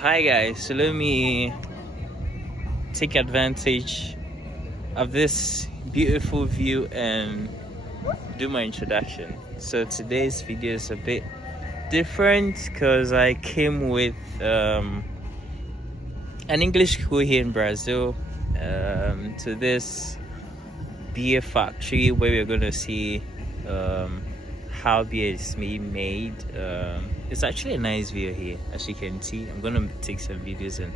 Hi guys, so let me take advantage of this beautiful view and do my introduction. So today's video is a bit different because I came with an English school here in Brazil to this beer factory where we're going to see how beer is being made. It's actually a nice view here, as you can see. I'm gonna take some videos and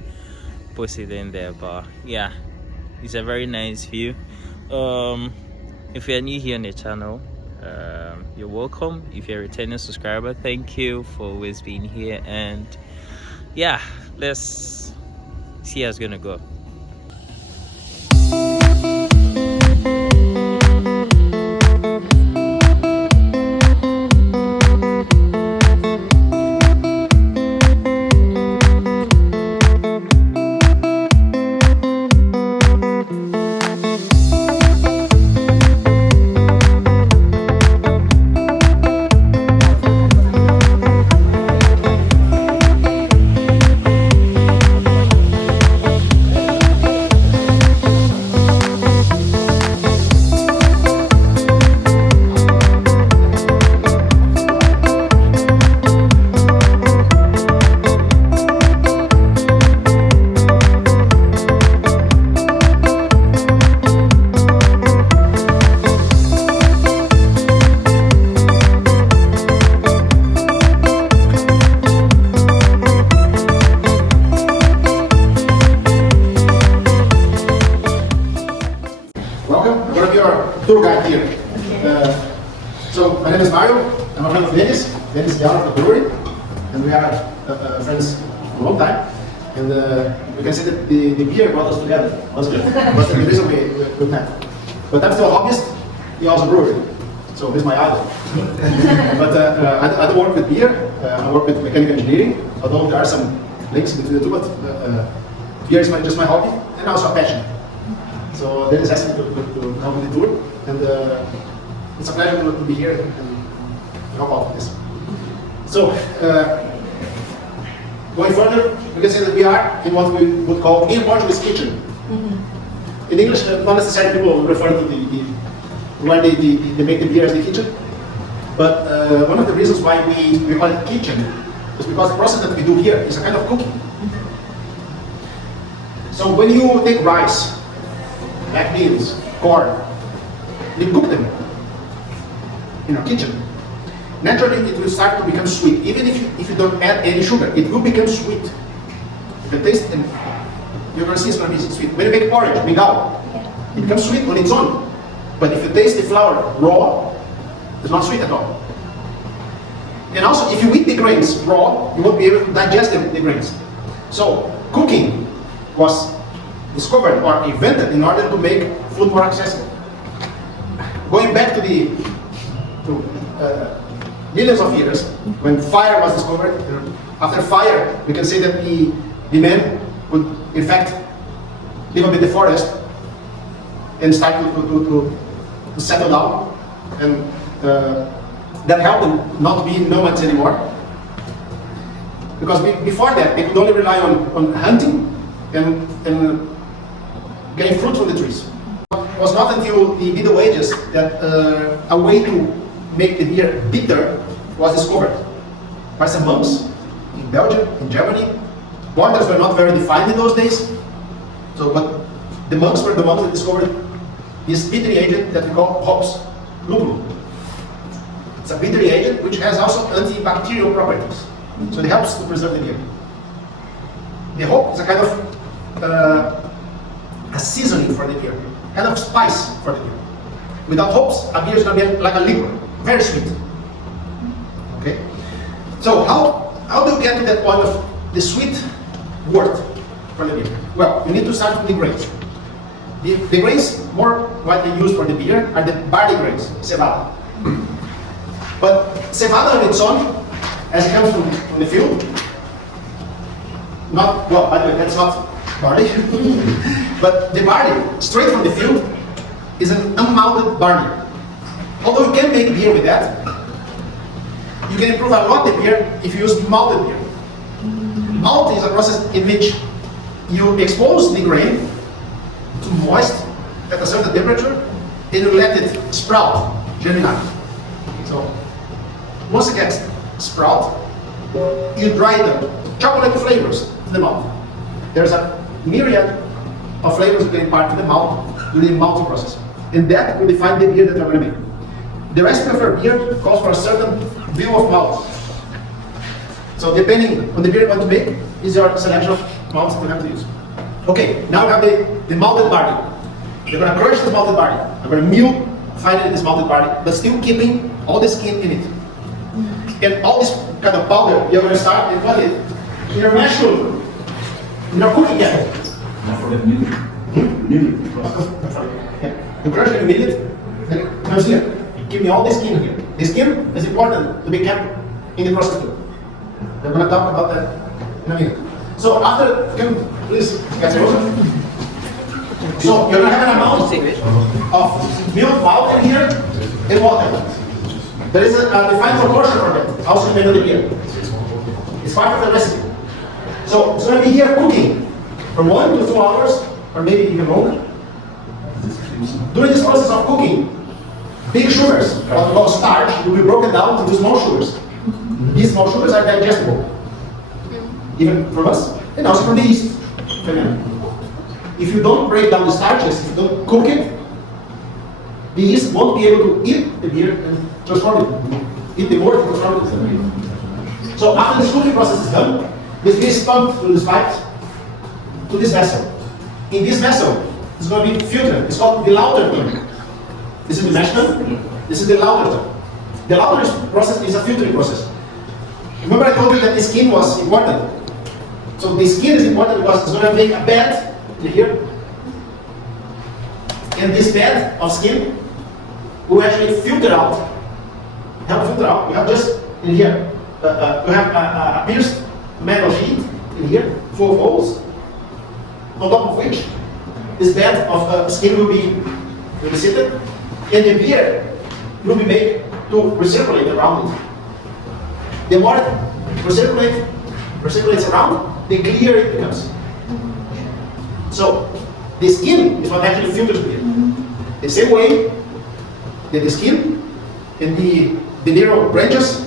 post it in there, but yeah, it's a very nice view. If you're new here on the channel, you're welcome. If you're a returning subscriber, thank you for always being here. And yeah, let's see how it's gonna go. Tour guide here. So my name is Mario. I'm a friend of Dennis. Dennis is the owner of the brewery, and we are friends for a long time. And we can say that the beer brought us together. That's the reason we met. But I'm still a hobbyist. He owns a brewery, so he's my idol. But I don't work with beer. I work with mechanical engineering. Although there are some links between the two, but beer is just my hobby and also a passion. So Dennis asked me to come on the tour, and it's a pleasure to be here and help out with this. So, going further, we can say that we are in what we would call in Portuguese kitchen. Mm-hmm. In English, not necessarily people refer to where they make the beer as the kitchen, but one of the reasons why we call it kitchen is because the process that we do here is a kind of cooking. So when you take rice, black beans, corn, you cook them in our kitchen. Naturally, it will start to become sweet. Even if you don't add any sugar, it will become sweet. You can taste it, and you're going to see it's going to be sweet. When you make porridge, mingau, it becomes sweet on its own. But if you taste the flour raw, it's not sweet at all. And also, if you eat the grains raw, you won't be able to digest the grains. So, cooking was discovered or invented in order to make food more accessible. Going back to millions of years, when fire was discovered, after fire, we can say that the man would, in fact, live amid the forest and start to settle down, and that helped them not be nomads anymore. Because before that, they could only rely on hunting and getting fruit from the trees. It was not until the Middle Ages that a way to make the beer bitter was discovered by some monks in Belgium, in Germany. Borders were not very defined in those days, but the monks were the ones that discovered this bittering agent that we call hops, lúpulo. It's a bittering agent which has also antibacterial properties, so it helps to preserve the beer. The hop is a kind of a seasoning for the beer, kind of spice for the beer. Without hops, a beer is going to be like a liquor, very sweet. Okay. So how do you get to that point of the sweet wort for the beer? Well, you need to start with the grains. The grains more widely used for the beer are the barley grains, cevada. But cevada on its own, as it comes from the field, by the way, that's not barley. But the barley, straight from the field, is an unmalted barley. Although you can make beer with that, you can improve a lot the beer if you use malted beer. Malt is a process in which you expose the grain to moist at a certain temperature, and you let it sprout, germinate. So once it gets sprout, you dry them, chocolate flavors to the malt. There's a myriad of flavors being part of the malt during the malting process, and that will define the beer that we're going to make. The recipe for beer calls for a certain view of malt. So depending on the beer you want to make, is your selection of malts that you have to use. Okay, now we have the malted barley. We're going to crush this malted barley. We're going to mill finally this malted barley, but still keeping all the skin in it. And all this kind of powder, you're going to start and put it in your mash room, in your cooking kettle. You crush it, you mill it, and it comes here. Give me all the skin here. The skin is important to be kept in the process too. We're going to talk about that in a minute. So after, can please get closer. So you're going to have an amount of milk, malt in here, and water. There is a defined proportion for that, also in the middle of the beer. It's part of the recipe. So it's going to be here cooking from 1 to 2 hours, or maybe even longer. During this process of cooking, big sugars, what we call starch, will be broken down into small sugars. These small sugars are digestible, even from us, and also from the yeast. If you don't break down the starches, if you don't cook it, the yeast won't be able to eat the beer and transform it. Eat the wort and transform it. So after this cooking process is done, this beer is pumped through these pipes to this vessel. In this vessel, it's going to be filtered. It's called the lauter tun. This is the mash tun. This is the lauter tun. The lauter process is a filtering process. Remember I told you that the skin was important. So the skin is important because it's going to make a bed in here. And this bed of skin will actually filter out. Help filter out. We have just in here, we have a pierced metal sheet in here, full of holes, on top of which this bed of skin will be seated, and the beer will be made to recirculate around it. The more it recirculates around, the clearer it becomes. So the skin is what actually filters beer. The same way that the skin and the narrow branches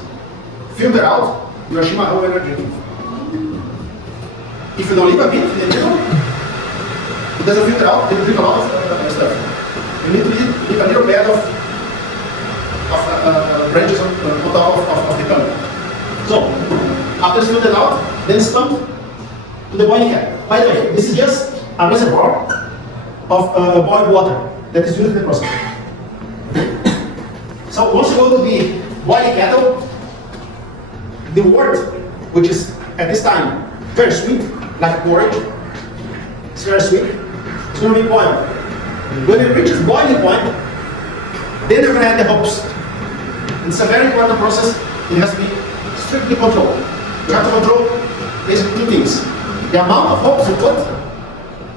filter out the Hiroshima when you're drinking. If you don't leave a bit in the middle, it doesn't filter out, then you drink a lot of stuff. You need to leave a little bed of branches on top of the color. So, after it's filtered out, then it's pumped to the boiling cap. By the way, this is just a reservoir of boiled water that is used in the process. So once you go to the boiling kettle, the wort, which is at this time very sweet, like porridge, it's very sweet, it's going to be boiled. When it reaches boiling point, then you're going to add the hops. It's a very important process. It has to be strictly controlled. You have to control basically 2 things: the amount of hops you put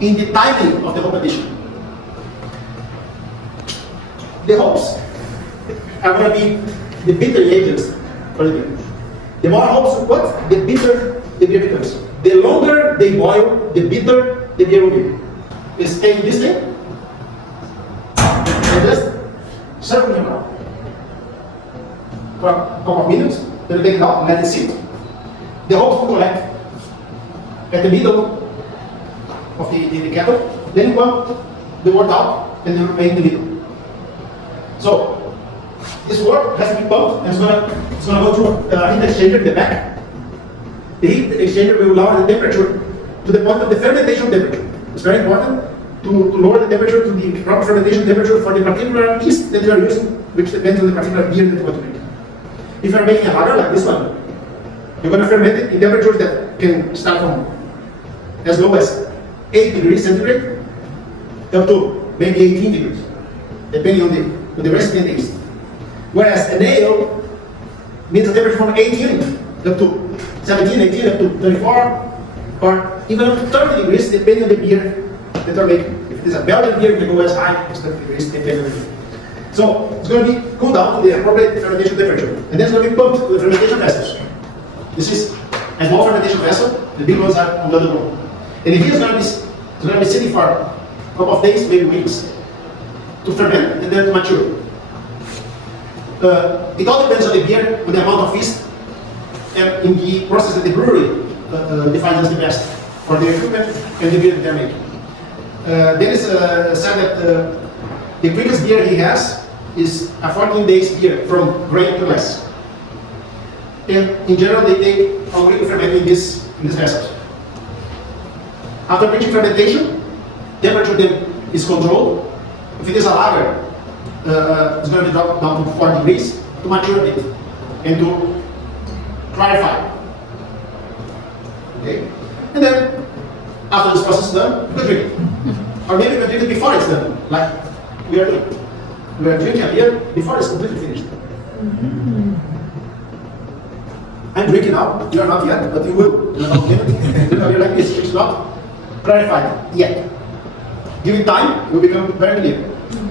in the timing of the hop addition. The hops are going to be the bitter agents for the beer. The more hops you put, the bitter the beer becomes. The longer they boil, the bitter the beer will be. Just take this thing and just circle it around for a couple of minutes. Then you take it out and let it sit. The hops will collect at the middle of the kettle. Then you pump the wort out and you remain in the middle. So this wort has to be pumped, and it's going to go through a heat exchanger in the back. The heat exchanger will lower the temperature to the point of the fermentation temperature. It's very important to lower the temperature to the proper fermentation temperature for the particular yeast that you are using, which depends on the particular beer that you want to make. If you're making a lager like this one, you're going to ferment it in temperatures that can start from as low as 8 degrees centigrade up to maybe 18 degrees, depending on the recipe and the yeast. Whereas an ale means a temperature from 18 up to 17, 18, up to 24, or even up to 30 degrees, depending on the beer that you're making. If it is a Belgian beer, you can go as high as 30 degrees, depending on the beer. So it's going to be cooled down to the appropriate fermentation temperature, and then it's going to be pumped to the fermentation vessels. This is a small fermentation vessel. The big ones are on the other room. And if it's going to be sitting for a couple of days, maybe weeks, to ferment and then to mature. It all depends on the beer, on the amount of yeast, and in the process that the brewery defines as the best for the equipment and the beer that they're making. Dennis said that the quickest beer he has is a 14 days beer from grain to glass. And in general, they take a week to ferment in these vessels. After reaching fermentation, temperature then is controlled. If it is a lager, it's going to be dropped down to 4 degrees to mature it and to clarify. Okay? And then, after this process is done, you can drink it. Or maybe you can drink it before it's done, like we are doing. We are drinking a beer before it's completely finished. I'm drinking now, you are not yet, but you will. You are not yet. Drink a beer like this, it's not clarified yet. Give it time, it will become very clear.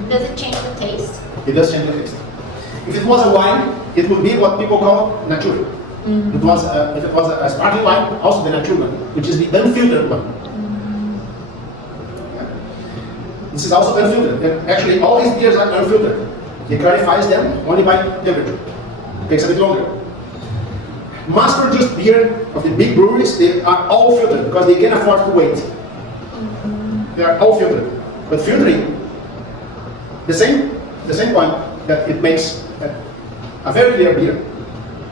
Does it change the taste? It does change the taste. If it was a wine, it would be what people call natural. If it was a sparkling wine, also the natural one, which is the unfiltered one. This is also unfiltered. And actually, all these beers are unfiltered. It clarifies them only by temperature. It takes a bit longer. Mass-produced beer of the big breweries, they are all filtered because they can afford to wait. They are all filtered. But filtering, the same point that it makes a very clear beer,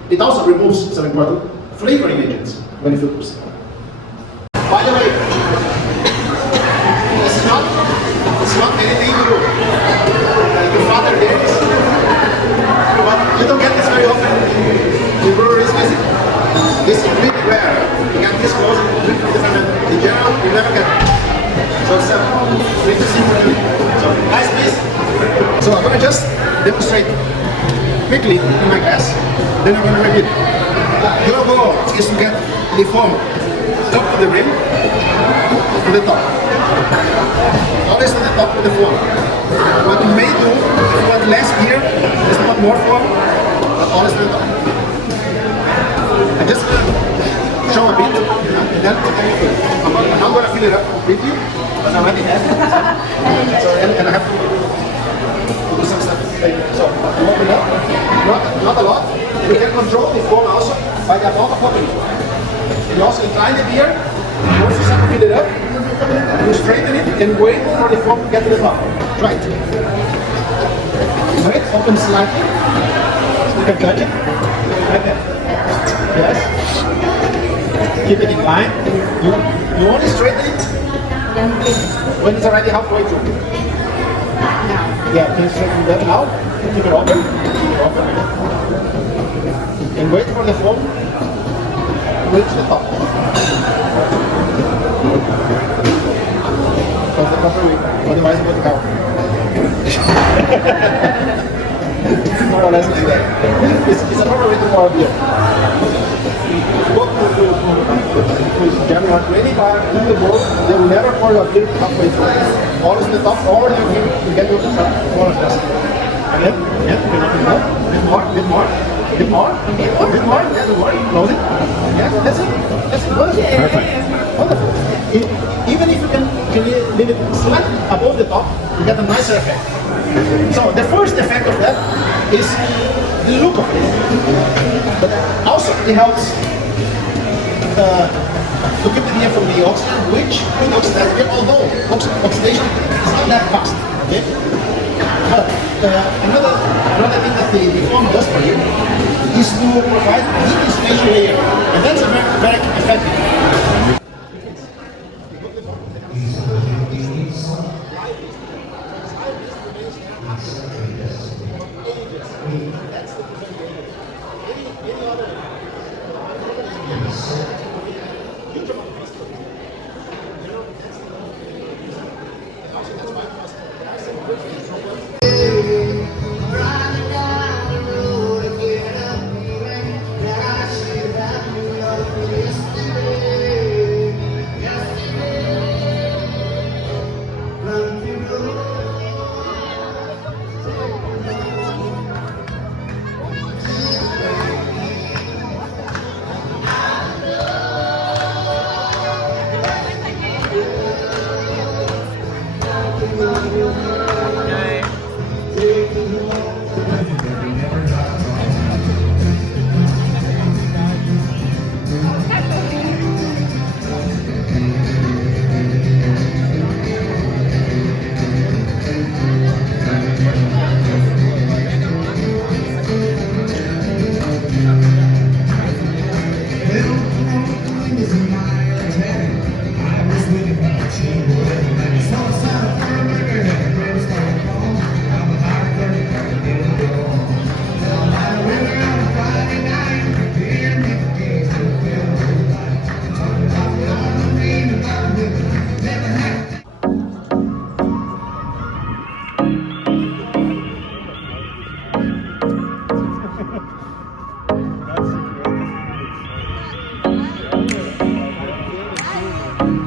it also removes some important flavoring agents when it filters. By the way, it's not anything to father days, but you don't get this very often in breweries visit. This is really rare. You get this close and drink from the ferment. In general, you never get it. So it's pretty simple. So guys, please. So I'm gonna just demonstrate quickly in my glass. Then I'm gonna repeat. Your goal is to get the foam up to the rim, to the top. Always to the top of the foam. What you may do, if you want less beer, is to put more foam, but always to the top. I just show a bit, and then I'm not gonna fill it up completely, but I already have it. So, and I have to do some stuff. So, open up, not a lot. You can control the foam also by the amount of opening. You also incline the beer, once you start to fill it up, you straighten it and wait for the foam to get to the top. Try it. Wait, open slightly. You can touch it. Like that. Yes. Keep it in line. You only straighten it when it's already halfway through. Yeah, can straighten that now. Keep it open. And wait for the foam to reach the top. That's the proper way. Otherwise, it won't help. More or less like that. It's a proper way to pour a beer. Go to German or any bar in the world, they will never pour your beer halfway through. Always the top, or you get your more of this. Again, you can open it up. Bit more. Yeah, don't worry. Close it. Yeah, that's it. Wonderful. Perfect. Wonderful. Even if you can leave it slightly above the top, you get a nicer effect. So the first effect of that is the look of it. But also it helps to keep the beer from the oxygen, which in oxidized beer, although oxidation is not that fast. Okay? But another thing that the foam does for you is to provide a heat insulation layer, and that's a very, very effective. Yes.